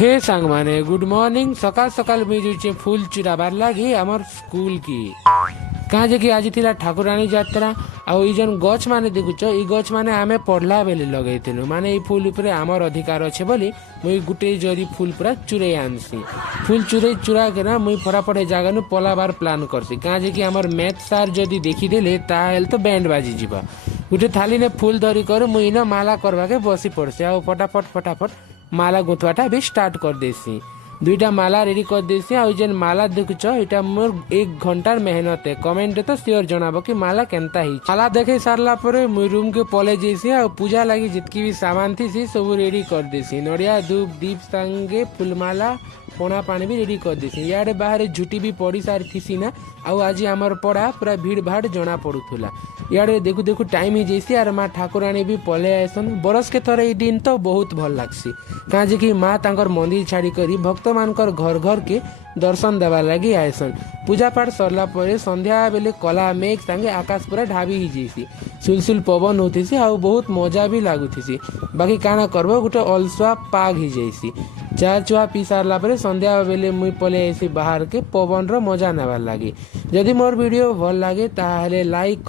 हे सांग माने good morning सकाल सकाल मुझे फूल चुराबार लगी आमर स्कूल की कहाँ जे कि आज थिला ठाकुराणी यात्रा आउ ई जन गछ माने देखुच ई गछ माने आमे पढ़ला बेले लगैथिलु माने ई फूल उपरे आमर अधिकार अच्छे बोली मुई गुटे जरी फूल पूरा चुरे आनसी फूल चुरा के ना मुई फटाफट जागा नु पलाबार प्लान करसी कहाँ जे कि आमर मैथ सार जदी देखिदेले ताहेल तो बैंड बाजी जीवा गुटे थाली ने फूल धरी कर मुई ना माला करवा के बसी पड़सी आ फटाफट माला गुथवाटा भी स्टार्ट कर देसी दुईटा माला रेडी कर देसी आ जेन माला देखुच इटा मोर 1 घंटार मेहनत है कमेंट तो श्योर जनाबो कि माला केनता ही माला देखे सारला परे मुई रूम के पले जेसी आ पूजा लगी जितकी भी सामान थी सी सब रेडी कर देसी नड़िया धूप दीप संगे फूलमाला पणा पानी भी रेडी कर देसी याडे बाहर झुटी भी पड़ी सारी थी ना आउ आज आमर पड़ा पूरा भीड़ भाड़ जना पड़ूला याडे देखु देखु टाइम ही जैसी आर माँ ठाकुराणी भी पले आसन बरस के थरे दिन तो बहुत भल लागसी कहाँ जे कि माँ तांकर मंदिर छाड़ी करी भक्त मानकर घर घर के दर्शन देवा लगी आयसन पूजा पाठ सरला परे संध्या बेले कला मेघ संगे आकाश पूरा ढाबी ही जैसी सुलसुल पवन होती आउ बहुत मजा भी लागुथी बाकी काना करबो गुटे अलसुआ पाग ही जैसी चार चुआ पी सारला परे संध्या बेले मुई पले ऐसी बाहर के पवन रो मजा नेबार लगी जदि मोर वीडियो भल लागे ताहले लाइक